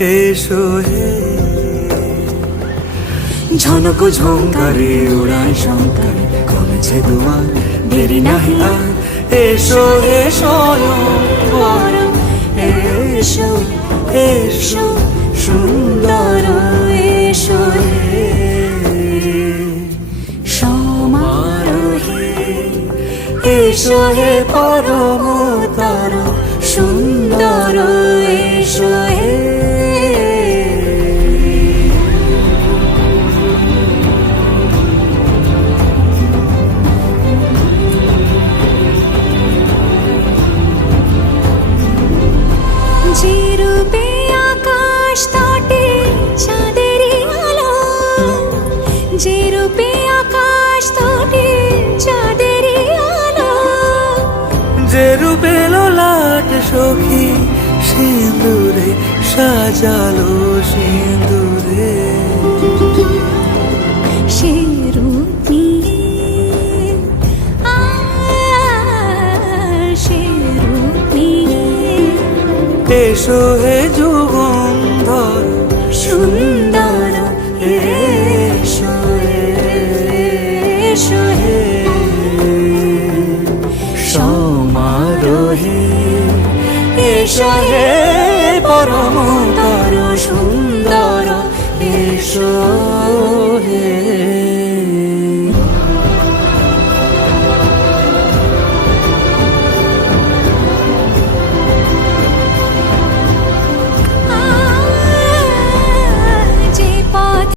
এসো হে। ঝনক ঝঙ্কারে উড়ায় শঙ্কারে কমেছে দুয়ার, দেরি নাহি আর। এসো হে স্বয়ংবর, এসো এসো সুন্দর, এসো হে সমারোহে। এসো হে পরমতর সুন্দর, এসো হে। যে রূপে আকাশ তটে চাঁদেরই আলো, যে রূপে আকাশ তটে চাঁদেরই আলো, যে রূপে ললাট সখী সিঁদুরে সাজালো সিঁদুরে। সে রূপ নিয়ে, সে রূপ নিয়ে এসো হে যুগন্ধর সুন্দর, এসো এসো হে সমারোহে। এসো হে পরমতর সুন্দর, এসো হে।